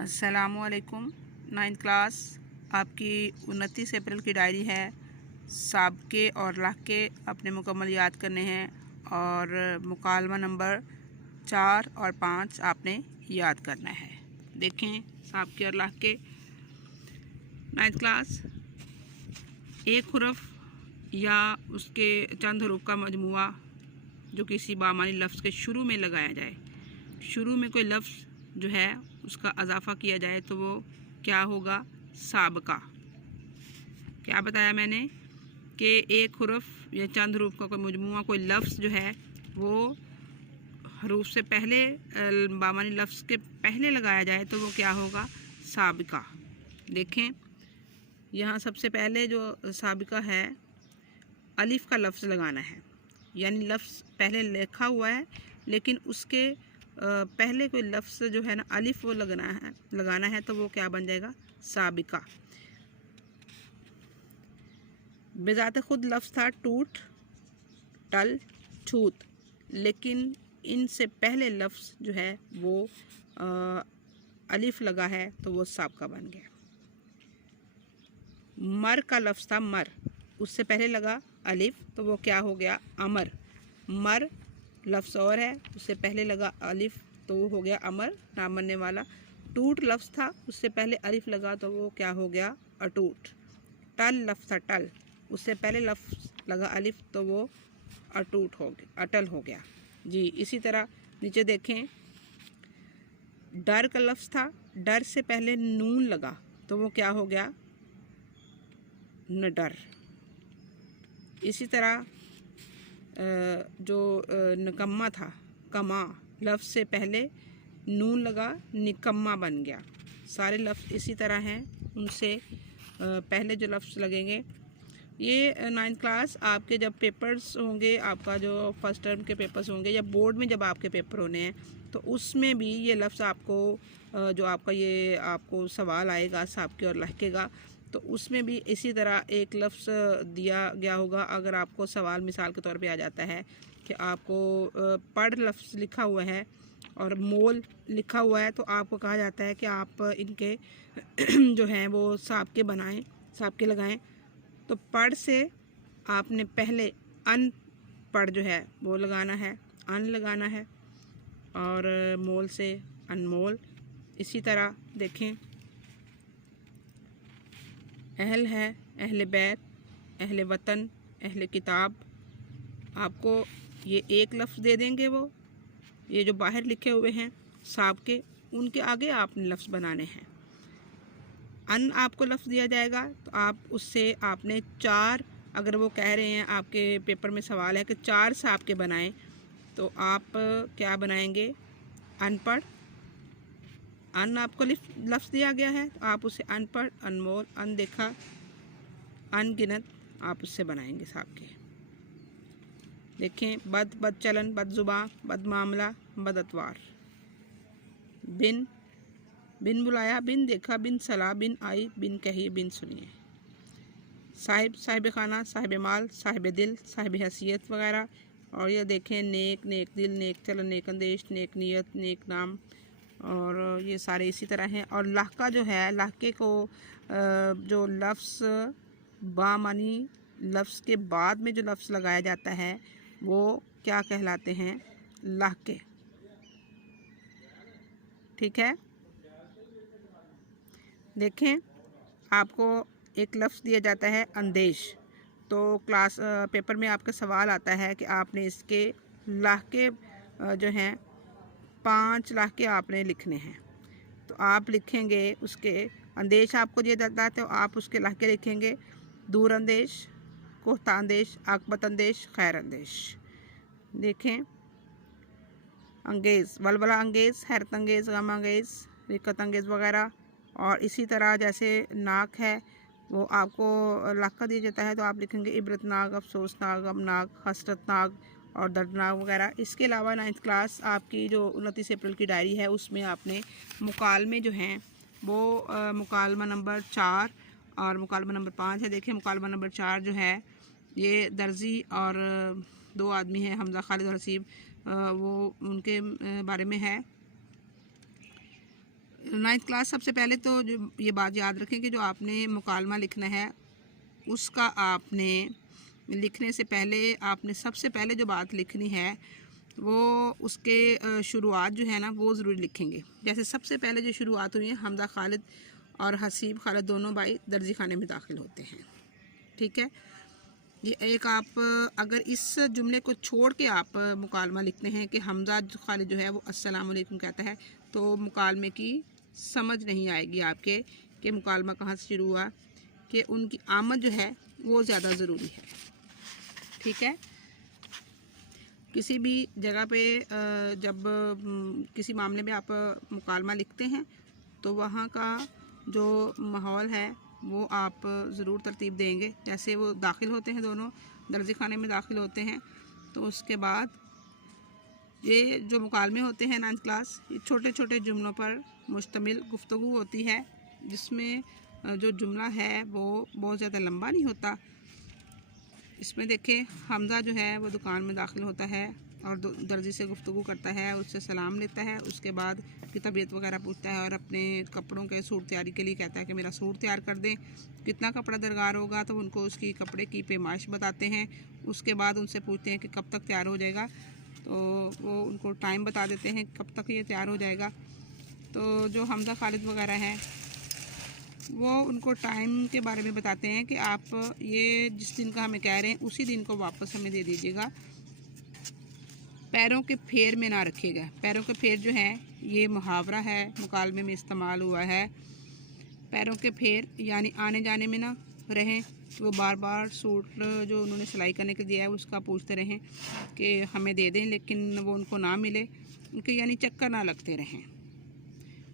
अस्सलामुअलैकुम। 9th class आपकी 29 अप्रैल की डायरी है। साबके और लाके अपने मुकम्मल याद करने हैं और मुकालमा नंबर 4 और 5 आपने याद करना है। देखें साबके और लाके। 9th क्लास एक हुरफ या उसके चंद हुरूफ का मजमुआ जो किसी बामानी लफ्ज़ के शुरू में लगाया जाए। शुरू में कोई लफ्ज़ जो है उसका इजाफ़ा किया जाए तो वो क्या होगा? साबका। क्या बताया मैंने कि एक हुरूफ या चंद हुरूफ का कोई मजमुआ कोई लफ्ज़ जो है वो हरूफ से पहले बामानी लफ्ज़ के पहले लगाया जाए तो वो क्या होगा? साबिका। देखें यहाँ सबसे पहले जो साबिका है अलिफ का लफ्ज़ लगाना है, यानी लफ्ज़ पहले लिखा हुआ है लेकिन उसके पहले कोई लफ्ज़ जो है ना अलिफ वो लगाना है तो वो क्या बन जाएगा? साबिका। बेज़ात खुद लफ्ज़ था टूट, टल, छूत, लेकिन इनसे पहले लफ्ज़ जो है वो अलिफ लगा है तो वो साबिका बन गया। मर का लफ्ज़ था मर, उससे पहले लगा अलिफ तो वो क्या हो गया? अमर। मर लफ्ज़ और है, उससे पहले लगा अलिफ तो वो हो गया अमर, ना मरने वाला। टूट लफ्ज़ था, उससे पहले अलिफ लगा तो वो क्या हो गया? अटूट। टल लफ्ज़ था टल, उससे पहले लफ्ज़ लगा अलिफ तो वो अटूट हो गया, अटल हो गया। जी इसी तरह नीचे देखें डर का लफ्ज़ था, डर से पहले नून लगा तो वो क्या हो गया? नडर। इसी तरह जो निकम्मा था, कमा लफ्ज़ से पहले नून लगा निकम्मा बन गया। सारे लफ्ज़ इसी तरह हैं, उनसे पहले जो लफ्ज़ लगेंगे। ये 9th क्लास आपके जब पेपर्स होंगे, आपका जो फर्स्ट टर्म के पेपर्स होंगे या बोर्ड में जब आपके पेपर होने हैं तो उसमें भी ये लफ्ज़ आपको जो आपका ये आपको सवाल आएगा साबके और लहके का तो उसमें भी इसी तरह एक लफ्ज़ दिया गया होगा। अगर आपको सवाल मिसाल के तौर पे आ जाता है कि आपको पढ़ लफ्ज़ लिखा हुआ है और मोल लिखा हुआ है तो आपको कहा जाता है कि आप इनके जो हैं वो साबके बनाएं, साबके लगाएं। तो पढ़ से आपने पहले अनपढ़ जो है वो लगाना है, अन लगाना है, और मोल से अनमोल। इसी तरह देखें अहल है, अहले बैत, अहले वतन, अहले किताब। आपको ये एक लफ्ज़ दे देंगे, वो ये जो बाहर लिखे हुए हैं साबके उनके आगे आपने लफ्ज़ बनाने हैं। अन आपको लफ्ज़ दिया जाएगा तो आप उससे आपने 4, अगर वो कह रहे हैं आपके पेपर में सवाल है कि 4 साबके बनाएं तो आप क्या बनाएंगे? अनपढ़। अन आपको लफ्ज़ दिया गया है तो आप उसे अनपढ़, अनमोल, अनदेखा, अनगिनत आप उससे बनाएंगे साबके। देखें बद, बद चलन, बद ज़ुबान, बद मामला, बद अतवार। बिन, बिन बुलाया, बिन देखा, बिन सलाह, बिन आई, बिन कही, बिन सुनिए। साहिब, साहिब खाना, साहिब माल, साहिब दिल, साहिब हैसियत वगैरह। और ये देखें नेक, नेक दिल, नेक चलन, नेक अंदेश, नेक नीयत, नेक नाम, और ये सारे इसी तरह हैं। और लाहका जो है, लाहके को जो लफ्ज़ बामानी लफ्ज़ के बाद में जो लफ्ज़ लगाया जाता है वो क्या कहलाते हैं? लाहके। ठीक है, देखें आपको एक लफ्ज़ दिया जाता है अंदेश, तो क्लास पेपर में आपका सवाल आता है कि आपने इसके लाहके जो हैं 5 लाहके आपने लिखने हैं। तो आप लिखेंगे उसके अंदेश आपको दिया जाता है तो आप उसके लाहके लिखेंगे दूर अंदेश, कोहता अंदेश, आकबत अंदेश, खैर अंदेश। देखें अंगेज़, वलवला अंगेज़, हैरत अंगेज़, गम अंगेज़, रिक्कत अंगेज़ वगैरह। और इसी तरह जैसे नाक है वो आपको लाका दिया जाता है तो आप लिखेंगे इबरतनाक, अफसोसनाक, गमनाक, हसरतनाक और दर्दनाक वगैरह। इसके अलावा 9th क्लास आपकी जो 29 अप्रैल की डायरी है उसमें आपने मुकालमे जो हैं वो मुकालमा नंबर 4 और मुकालमा नंबर 5 है। देखिए मुकालमा नंबर 4 जो है ये दर्जी और 2 आदमी हैं, हमज़ा, खालिद और हसीब, वो उनके बारे में है। 9th क्लास सबसे पहले तो जो ये बात याद रखें कि जो आपने मुकालमा लिखना है उसका आपने लिखने से पहले आपने सबसे पहले जो बात लिखनी है वो उसके शुरुआत जो है ना वो ज़रूर लिखेंगे। जैसे सबसे पहले जो शुरुआत हुई है, हमज़ा खालिद और हसीब खालिद दोनों भाई दर्जी खाने में दाखिल होते हैं। ठीक है, ये एक आप अगर इस जुमले को छोड़ के आप मुकालमा लिखते हैं कि हमज़ा खालिद जो है वो अस्सलाम वालेकुम कहता है, तो मुकालमे की समझ नहीं आएगी आपके कि मुकालमा कहाँ से शुरू हुआ, कि उनकी आमद जो है वो ज़्यादा ज़रूरी है। ठीक है, किसी भी जगह पे जब किसी मामले में आप मुकालमा लिखते हैं तो वहाँ का जो माहौल है वो आप ज़रूर तरतीब देंगे। जैसे वो दाखिल होते हैं, दोनों दर्जी खाने में दाखिल होते हैं, तो उसके बाद ये जो मुकालमे होते हैं 9th क्लास, ये छोटे छोटे जुमलों पर मुश्तमिल गुफ्तगू होती है, जिसमें जो जुमला है वो बहुत ज़्यादा लंबा नहीं होता। इसमें देखें, हमज़ा जो है वो दुकान में दाखिल होता है और दर्जी से गुफ्तगू करता है, उससे सलाम लेता है, उसके बाद की तबीयत वगैरह पूछता है और अपने कपड़ों के सूट तैयारी के लिए कहता है कि मेरा सूट तैयार कर दें। कितना कपड़ा दरकार होगा तो उनको उसकी कपड़े की पैमाइश बताते हैं। उसके बाद उनसे पूछते हैं कि कब तक तैयार हो जाएगा, तो वो उनको टाइम बता देते हैं कब तक ये तैयार हो जाएगा। तो जो हमज़ा खालिद वगैरह हैं वो उनको टाइम के बारे में बताते हैं कि आप ये जिस दिन का हमें कह रहे हैं उसी दिन को वापस हमें दे दीजिएगा, पैरों के फेर में ना रखिएगा। पैरों के फेर जो है ये मुहावरा है, मुकालमे में इस्तेमाल हुआ है। पैरों के फेर यानी आने जाने में ना रहें, वो बार बार सूट जो उन्होंने सिलाई करने के दिया है उसका पूछते रहें कि हमें दे दें, लेकिन वो उनको ना मिले, उनके यानी चक्कर ना लगते रहें।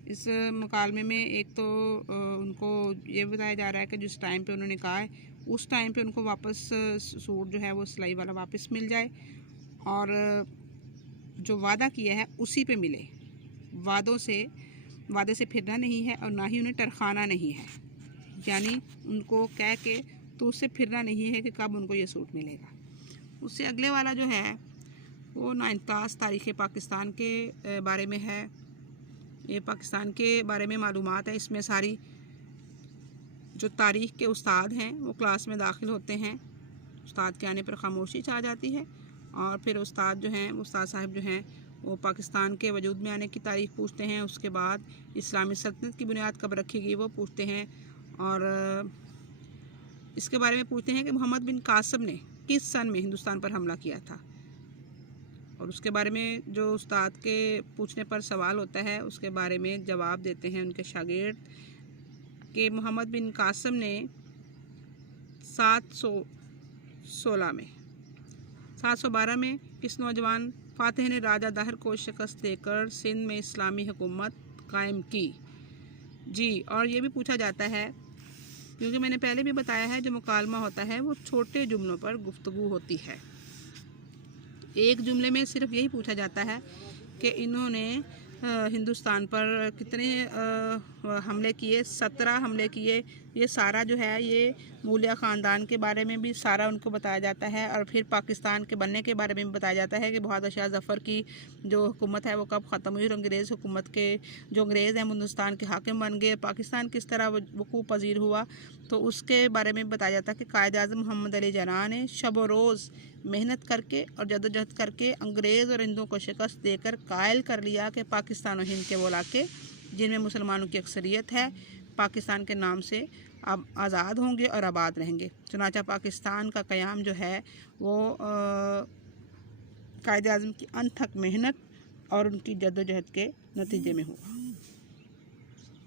इस मुकालमे में एक तो उनको ये बताया जा रहा है कि जिस टाइम पे उन्होंने कहा है उस टाइम पे उनको वापस सूट जो है वो सिलाई वाला वापस मिल जाए, और जो वादा किया है उसी पे मिले। वादे से फिरना नहीं है और ना ही उन्हें टरखाना नहीं है, यानी उनको कह के तो उससे फिरना नहीं है कि कब उनको ये सूट मिलेगा। उससे अगले वाला जो है वो 9th क्लास तारीख़ पाकिस्तान के बारे में है। ये पाकिस्तान के बारे में मालूमात है। इसमें सारी जो तारीख़ के उस्ताद हैं वो क्लास में दाखिल होते हैं। उस्ताद के आने पर खामोशी छा जाती है और फिर उस्ताद जो हैं, उस्ताद साहब जो हैं वो पाकिस्तान के वजूद में आने की तारीख़ पूछते हैं। उसके बाद इस्लामी सल्तनत की बुनियाद कब रखी गई वो पूछते हैं, और इसके बारे में पूछते हैं कि मोहम्मद बिन कासिम ने किस सन में हिंदुस्तान पर हमला किया था। और उसके बारे में जो उस्ताद के पूछने पर सवाल होता है उसके बारे में जवाब देते हैं उनके शागिर्द कि मोहम्मद बिन कासिम ने 712 में किस नौजवान फातिह ने राजा दाहिर को शिकस्त देकर सिंध में इस्लामी हुकूमत कायम की। जी, और ये भी पूछा जाता है, क्योंकि मैंने पहले भी बताया है जो मुकालमा होता है वो छोटे जुमलों पर गुफ्तगू होती है। एक जुमले में सिर्फ यही पूछा जाता है कि इन्होंने हिंदुस्तान पर कितने हमले किए, 17 हमले किए। ये सारा जो है ये मूलिया ख़ानदान के बारे में भी सारा उनको बताया जाता है, और फिर पाकिस्तान के बनने के बारे में भी बताया जाता है कि बहादुर शाह ज़फ़र की जो हुकूमत है वो कब ख़त्म हुई और अंग्रेज़ हुकूमत के जो अंग्रेज़ हैं हिंदुस्तान के हाकिम बन गए, पाकिस्तान किस तरह वक़ूफ़ पज़ीर हुआ। तो उसके बारे में बताया जाता है कि कायद-ए-आज़म मोहम्मद अली जिन्ना ने शब व रोज़ मेहनत करके और जदोजहद करके अंग्रेज़ और हिंदुओं को शिकस्त देकर कायल कर लिया कि पाकिस्तान और हिंद के वो इलाके जिनमें मुसलमानों की अक्सरियत है पाकिस्तान के नाम से अब आज़ाद होंगे और आबाद रहेंगे। चुनांचे पाकिस्तान का क़याम जो है वो कायद-ए-आज़म की अनथक मेहनत और उनकी जदोजहद के नतीजे में हुआ।